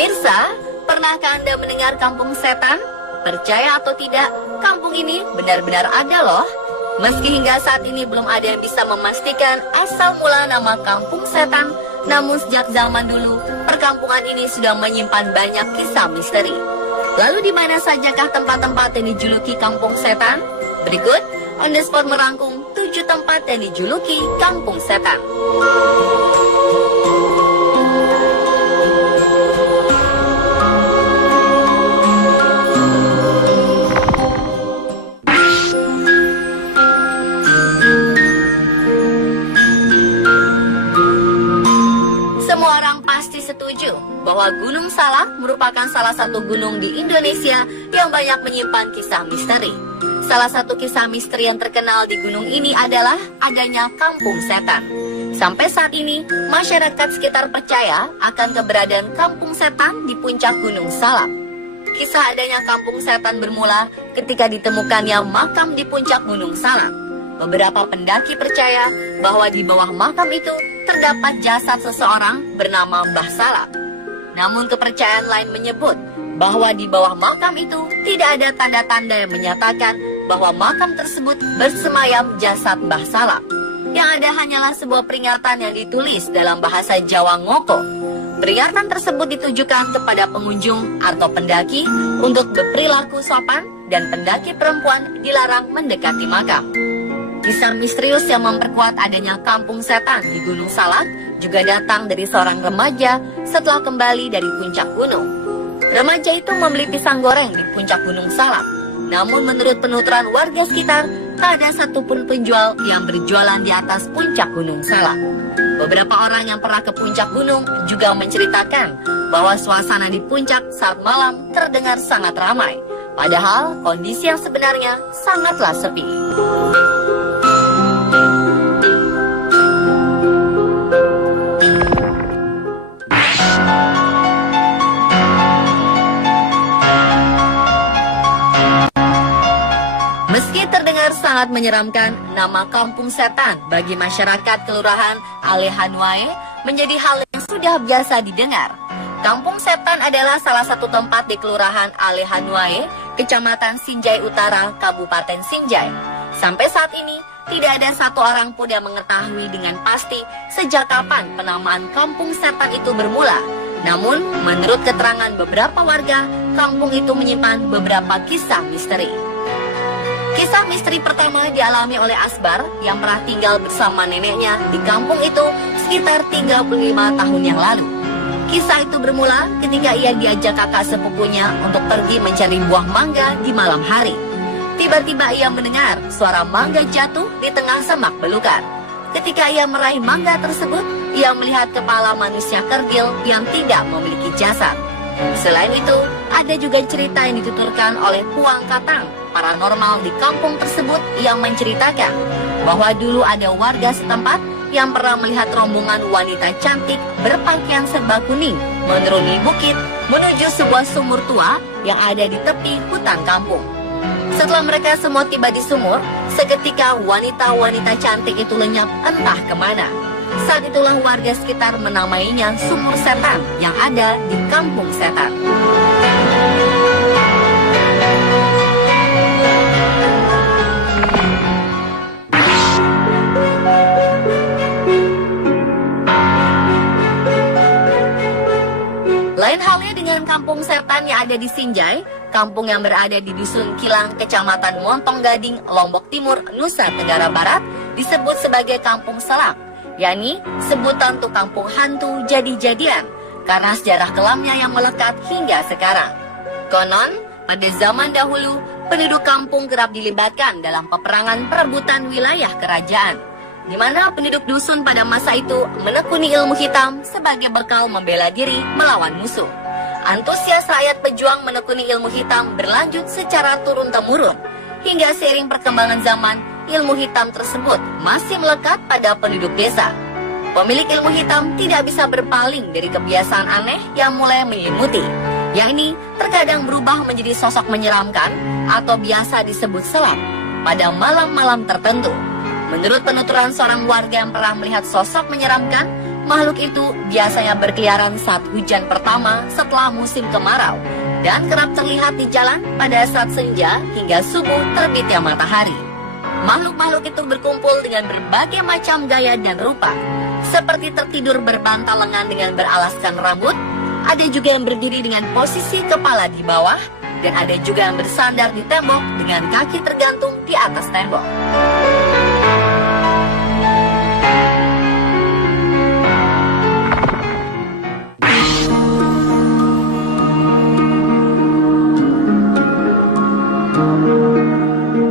Pemirsa, pernahkah Anda mendengar kampung setan? Percaya atau tidak, kampung ini benar-benar ada loh. Meski hingga saat ini belum ada yang bisa memastikan asal mula nama kampung setan, namun sejak zaman dulu, perkampungan ini sudah menyimpan banyak kisah misteri. Lalu di mana sajakah tempat-tempat yang dijuluki kampung setan? Berikut, On The Spot merangkum 7 tempat yang dijuluki kampung setan. Semua orang pasti setuju bahwa Gunung Salak merupakan salah satu gunung di Indonesia yang banyak menyimpan kisah misteri. Salah satu kisah misteri yang terkenal di gunung ini adalah adanya kampung setan. Sampai saat ini, masyarakat sekitar percaya akan keberadaan kampung setan di puncak Gunung Salak. Kisah adanya kampung setan bermula ketika ditemukannya makam di puncak Gunung Salak. Beberapa pendaki percaya bahwa di bawah makam itu terdapat jasad seseorang bernama Mbah Salak. Namun kepercayaan lain menyebut bahwa di bawah makam itu tidak ada tanda-tanda yang menyatakan bahwa makam tersebut bersemayam jasad Mbah Salak. Yang ada hanyalah sebuah peringatan yang ditulis dalam bahasa Jawa Ngoko. Peringatan tersebut ditujukan kepada pengunjung atau pendaki untuk berperilaku sopan dan pendaki perempuan dilarang mendekati makam. Kisah misterius yang memperkuat adanya kampung setan di Gunung Salak juga datang dari seorang remaja setelah kembali dari puncak gunung. Remaja itu membeli pisang goreng di puncak Gunung Salak. Namun menurut penuturan warga sekitar, tak ada satupun penjual yang berjualan di atas puncak Gunung Salak. Beberapa orang yang pernah ke puncak gunung juga menceritakan bahwa suasana di puncak saat malam terdengar sangat ramai. Padahal kondisi yang sebenarnya sangatlah sepi. Meski terdengar sangat menyeramkan, nama kampung setan bagi masyarakat Kelurahan Alehanwae menjadi hal yang sudah biasa didengar. Kampung setan adalah salah satu tempat di Kelurahan Alehanwae, Kecamatan Sinjai Utara, Kabupaten Sinjai. Sampai saat ini, tidak ada satu orang pun yang mengetahui dengan pasti sejak kapan penamaan kampung setan itu bermula. Namun, menurut keterangan beberapa warga, kampung itu menyimpan beberapa kisah misteri. Kisah misteri pertama dialami oleh Asbar yang pernah tinggal bersama neneknya di kampung itu sekitar 35 tahun yang lalu. Kisah itu bermula ketika ia diajak kakak sepupunya untuk pergi mencari buah mangga di malam hari. Tiba-tiba ia mendengar suara mangga jatuh di tengah semak belukar. Ketika ia meraih mangga tersebut, ia melihat kepala manusia kergil yang tidak memiliki jasad. Selain itu, ada juga cerita yang dituturkan oleh Puang Katang paranormal di kampung tersebut yang menceritakan bahwa dulu ada warga setempat yang pernah melihat rombongan wanita cantik berpakaian serba kuning menuruni bukit menuju sebuah sumur tua yang ada di tepi hutan kampung. Setelah mereka semua tiba di sumur, seketika wanita-wanita cantik itu lenyap entah kemana. Saat itulah warga sekitar menamainya sumur setan yang ada di kampung setan. Lain halnya dengan kampung setan yang ada di Sinjai, kampung yang berada di Dusun Kilang, Kecamatan Montong Gading, Lombok Timur, Nusa Tenggara Barat, disebut sebagai kampung Salak, yakni sebutan untuk kampung hantu jadi-jadian, karena sejarah kelamnya yang melekat hingga sekarang. Konon, pada zaman dahulu, penduduk kampung kerap dilibatkan dalam peperangan perebutan wilayah kerajaan, di mana penduduk dusun pada masa itu menekuni ilmu hitam sebagai bekal membela diri melawan musuh. Antusias rakyat pejuang menekuni ilmu hitam berlanjut secara turun-temurun, hingga seiring perkembangan zaman, ilmu hitam tersebut masih melekat pada penduduk desa. Pemilik ilmu hitam tidak bisa berpaling dari kebiasaan aneh yang mulai menyelimuti, yakni terkadang berubah menjadi sosok menyeramkan atau biasa disebut selam pada malam-malam tertentu. Menurut penuturan seorang warga yang pernah melihat sosok menyeramkan, Makhluk itu biasanya berkeliaran saat hujan pertama setelah musim kemarau dan kerap terlihat di jalan pada saat senja hingga subuh terbitnya matahari. Makhluk-makhluk itu berkumpul dengan berbagai macam gaya dan rupa, seperti tertidur berbantal lengan dengan beralaskan rambut, ada juga yang berdiri dengan posisi kepala di bawah, dan ada juga yang bersandar di tembok dengan kaki tergantung di atas tembok.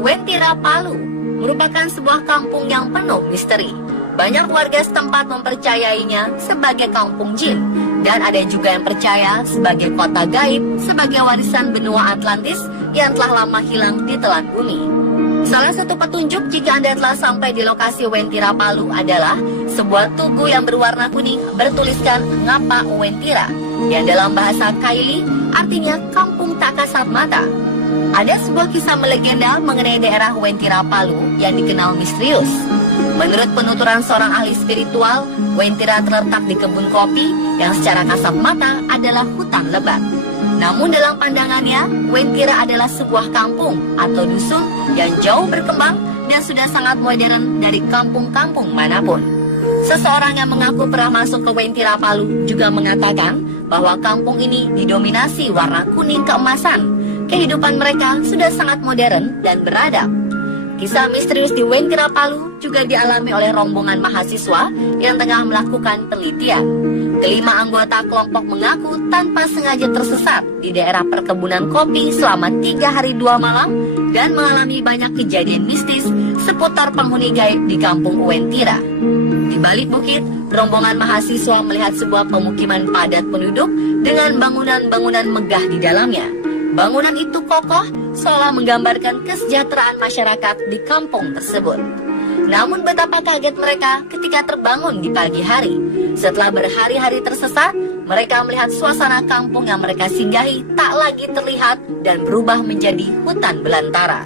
Wentira Palu merupakan sebuah kampung yang penuh misteri. Banyak warga setempat mempercayainya sebagai kampung jin, dan ada juga yang percaya sebagai kota gaib, sebagai warisan benua Atlantis yang telah lama hilang di telan bumi. Salah satu petunjuk jika Anda telah sampai di lokasi Wentira Palu adalah sebuah tugu yang berwarna kuning bertuliskan Ngapa Wentira, yang dalam bahasa Kaili artinya kampung tak kasat mata. Ada sebuah kisah melegenda mengenai daerah Wentira Palu yang dikenal misterius. Menurut penuturan seorang ahli spiritual, Wentira terletak di kebun kopi yang secara kasat mata adalah hutan lebat. Namun dalam pandangannya, Wentira adalah sebuah kampung atau dusun yang jauh berkembang dan sudah sangat modern dari kampung-kampung manapun. Seseorang yang mengaku pernah masuk ke Wentira Palu juga mengatakan bahwa kampung ini didominasi warna kuning keemasan. Kehidupan mereka sudah sangat modern dan beradab. Kisah misterius di Wentira Palu juga dialami oleh rombongan mahasiswa yang tengah melakukan penelitian. Kelima anggota kelompok mengaku tanpa sengaja tersesat di daerah perkebunan kopi selama 3 hari 2 malam dan mengalami banyak kejadian mistis seputar penghuni gaib di kampung Wentira. Di balik bukit, rombongan mahasiswa melihat sebuah pemukiman padat penduduk dengan bangunan-bangunan megah di dalamnya. Bangunan itu kokoh, seolah menggambarkan kesejahteraan masyarakat di kampung tersebut. Namun betapa kaget mereka ketika terbangun di pagi hari. Setelah berhari-hari tersesat, mereka melihat suasana kampung yang mereka singgahi tak lagi terlihat dan berubah menjadi hutan belantara.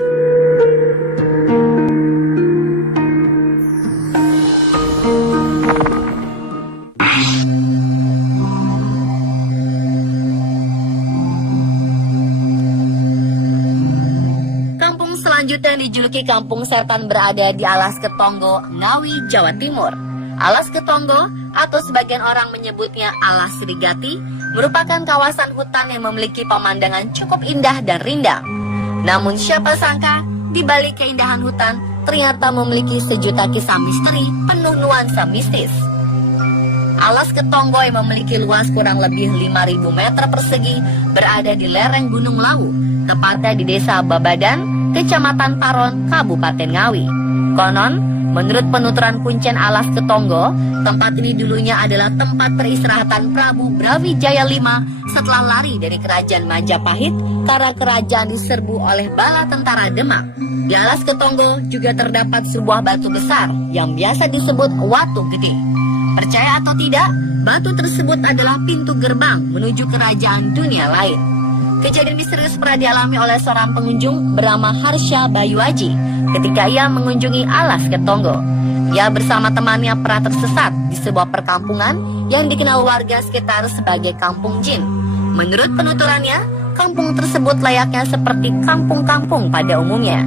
Selanjutnya dijuluki Kampung Setan berada di Alas Ketonggo, Ngawi, Jawa Timur. Alas Ketonggo atau sebagian orang menyebutnya Alas Srigati merupakan kawasan hutan yang memiliki pemandangan cukup indah dan rindang. Namun siapa sangka di balik keindahan hutan ternyata memiliki sejuta kisah misteri penuh nuansa mistis. Alas Ketonggo yang memiliki luas kurang lebih 5.000 meter persegi berada di lereng Gunung Lawu, tepatnya di Desa Babadan, Kecamatan Paron, Kabupaten Ngawi. Konon, menurut penuturan Kuncen Alas Ketonggo, tempat ini dulunya adalah tempat peristirahatan Prabu Brawijaya V setelah lari dari kerajaan Majapahit karena kerajaan diserbu oleh bala tentara Demak. Di Alas Ketonggo juga terdapat sebuah batu besar yang biasa disebut Watu Gede. Percaya atau tidak, batu tersebut adalah pintu gerbang menuju kerajaan dunia lain. Kejadian misterius pernah dialami oleh seorang pengunjung bernama Harsha Bayuaji ketika ia mengunjungi Alas Ketonggo. Ia bersama temannya pernah tersesat di sebuah perkampungan yang dikenal warga sekitar sebagai kampung jin. Menurut penuturannya, kampung tersebut layaknya seperti kampung-kampung pada umumnya.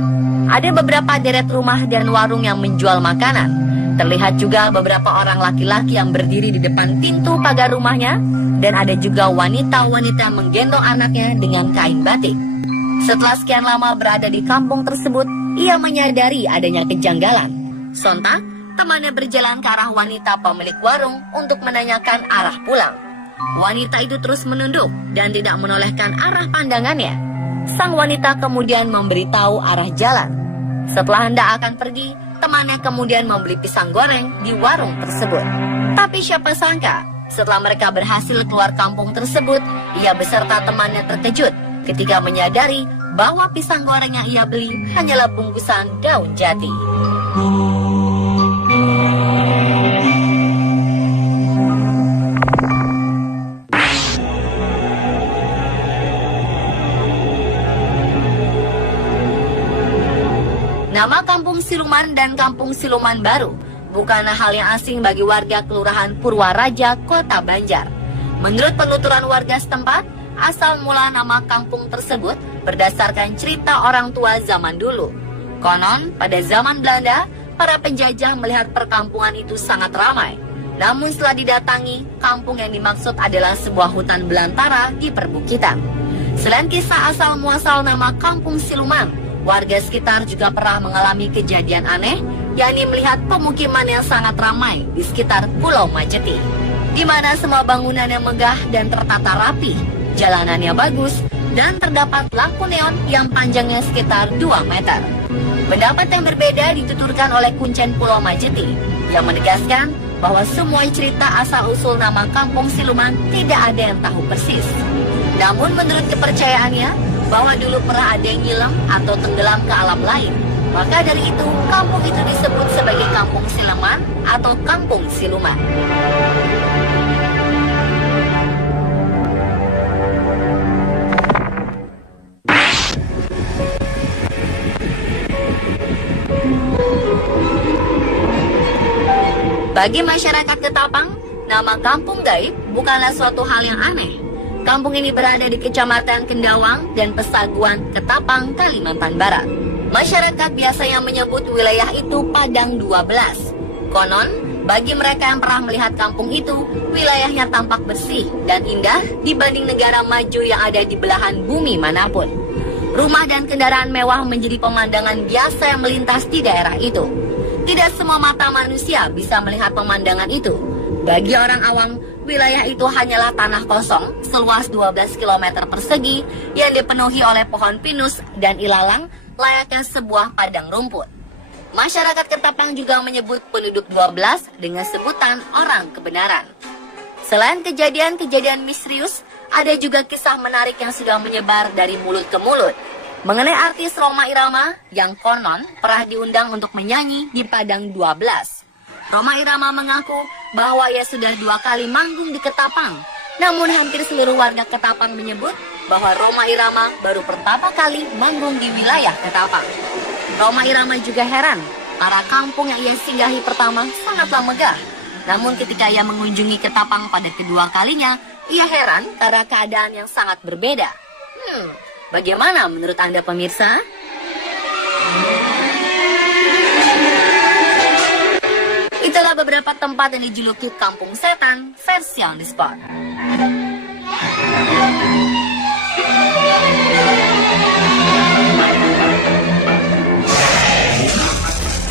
Ada beberapa deret rumah dan warung yang menjual makanan. Terlihat juga beberapa orang laki-laki yang berdiri di depan pintu pagar rumahnya, dan ada juga wanita-wanita menggendong anaknya dengan kain batik. Setelah sekian lama berada di kampung tersebut, ia menyadari adanya kejanggalan. Sontak, temannya berjalan ke arah wanita pemilik warung untuk menanyakan arah pulang. Wanita itu terus menunduk dan tidak menolehkan arah pandangannya. Sang wanita kemudian memberitahu arah jalan. Setelah hendak akan pergi, temannya kemudian membeli pisang goreng di warung tersebut. Tapi siapa sangka, setelah mereka berhasil keluar kampung tersebut, ia beserta temannya terkejut ketika menyadari bahwa pisang goreng yang ia beli hanyalah bungkusan daun jati. Nama Kampung Siluman dan Kampung Siluman Baru bukanlah hal yang asing bagi warga Kelurahan Purwaraja, Kota Banjar. Menurut penuturan warga setempat, asal mula nama kampung tersebut berdasarkan cerita orang tua zaman dulu. Konon, pada zaman Belanda, para penjajah melihat perkampungan itu sangat ramai. Namun setelah didatangi, kampung yang dimaksud adalah sebuah hutan belantara di perbukitan. Selain kisah asal muasal nama Kampung Siluman, warga sekitar juga pernah mengalami kejadian aneh, yakni melihat pemukiman yang sangat ramai di sekitar Pulau Majeti, di mana semua bangunan yang megah dan tertata rapi, jalanannya bagus, dan terdapat lampu neon yang panjangnya sekitar 2 meter. Pendapat yang berbeda dituturkan oleh Kuncen Pulau Majeti, yang menegaskan bahwa semua cerita asal-usul nama Kampung Siluman tidak ada yang tahu persis. Namun menurut kepercayaannya, bahwa dulu pernah ada yang nyilam atau tenggelam ke alam lain. Maka dari itu, kampung itu disebut sebagai Kampung Siluman atau Kampung Siluman. Bagi masyarakat Ketapang, nama Kampung Gaib bukanlah suatu hal yang aneh. Kampung ini berada di Kecamatan Kendawang dan Pesaguan, Ketapang, Kalimantan Barat. Masyarakat biasanya menyebut wilayah itu Padang 12. Konon, bagi mereka yang pernah melihat kampung itu, wilayahnya tampak bersih dan indah dibanding negara maju yang ada di belahan bumi manapun. Rumah dan kendaraan mewah menjadi pemandangan biasa yang melintas di daerah itu. Tidak semua mata manusia bisa melihat pemandangan itu. Bagi orang awam, wilayah itu hanyalah tanah kosong seluas 12 km persegi yang dipenuhi oleh pohon pinus dan ilalang layaknya sebuah padang rumput. Masyarakat Ketapang juga menyebut penduduk 12 dengan sebutan orang kebenaran. Selain kejadian-kejadian misterius, ada juga kisah menarik yang sudah menyebar dari mulut ke mulut mengenai artis Rhoma Irama yang konon pernah diundang untuk menyanyi di Padang 12. Rhoma Irama mengaku bahwa ia sudah 2 kali manggung di Ketapang. Namun hampir seluruh warga Ketapang menyebut bahwa Rhoma Irama baru pertama kali manggung di wilayah Ketapang. Rhoma Irama juga heran karena kampung yang ia singgahi pertama sangatlah megah. Namun ketika ia mengunjungi Ketapang pada kedua kalinya, ia heran karena keadaan yang sangat berbeda. Bagaimana menurut Anda pemirsa? Itulah beberapa tempat yang dijuluki Kampung Setan versi on the spot.